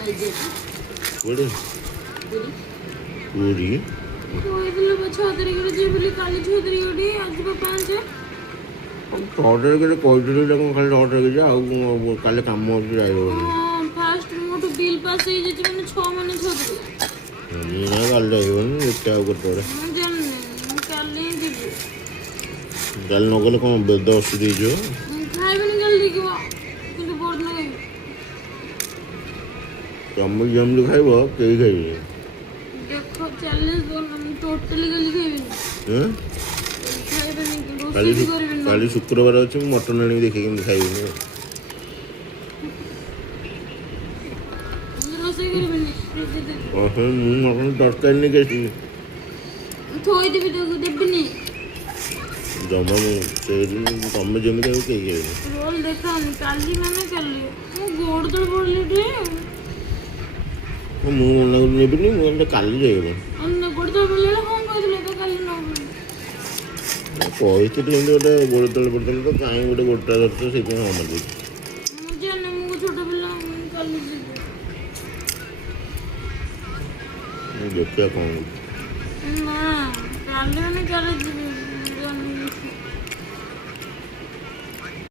କୋଉଠି ପୁରୀ କହିଥିଲେ 6 ତାରିଖରେ ଯିବେ ବୋଲି କାଲି 6 ତାରିଖ ଗୋଟେ ଆଜି 5 ଅର୍ଡ଼ର କରି କହିଥିଲି କ'ଣ ଖାଲି ଅର୍ଡ଼ର କରି ଆଉ କାଲି କାମ ଅଛି ଯାଇହେବନି। ଫାଷ୍ଟ ମୋଠୁ ବିଲ୍ ପାସ୍ ହେଇଯାଇଛି ମାନେ 6 ମାନେ 6 ତାରିଖ କାଲି ଯାଇହେବନି ଦେଖିବା ଆଉ କେତେବେଳେ ମୁଁ ଜାଣିନି ମୁଁ କାଲି ହିଁ ଯିବି କାଲି ନ ଗଲେ କ'ଣ ବେଦ ଅସୁବିଧା ହେଇଯିବ। ଖାଇବିନି କାଲି ଦେଖିବ କିନ୍ତୁ ବହୁତ ଖାଇବି ତମେ ଯେମିତି ଖାଇବ କେହି ଖାଇବେନି। ଦେଖ ଚ୍ୟାଲେଞ୍ଜ ମୁଁ ଟୋଟାଲି କାଲି ଖାଇବିନି ଖାଇବିନି ରୋଷେଇ ବି କରିବିନି କାଲି ଶୁକ୍ରବାର ଅଛି ମୁଁ ମଟନ୍ ଆଣିକି ଦେଖି କେମିତି ଖାଇବିନି। ରୋଷେଇ କରିବିନି ମୁଁ ମଟନ୍ ତରକାରୀ ନେଇକି ଆସିବି ଥୋଇଦେବି ତାକୁ ଦେବିନି ଜମା ତମେ ଯେମିତି ଖାଇବ କେହି ଖାଇବେନି। ରୋଲ ଦେଖାଉନି କାଲି ମାନେ କାଲି ମୁଁ ଗୋଡ଼ ତଳେ ପଡ଼ିଲି ଟିକେ ମୁଁ ମନା କରି ନେବିନି ମୁଁ ଏମିତି କାଲି ଯାଇହେବ ଗୋଡ଼ ତଳେ ପଡ଼ିଲେ ହଁ କହିଥିଲେ ତ କାଲି ନେବି କହିଥିଲି ଏମିତି ଗୋଟେ ଗୋଡ଼ ତଳେ ପଡ଼ିଥିଲେ ତ କାହିଁ ଗୋଟେ ଗୋଟା ଧରିଛ ସେଇଥିପାଇଁ ହଁ ମାରିଦେଇଛି। ମୁଁ ଜାଣିନି ମୁଁ ଛୋଟ ପିଲା କାଲି ଯିବି ଦେଖିବା କ'ଣ ନା କାଲି ମାନେ କାଲି ଯିବି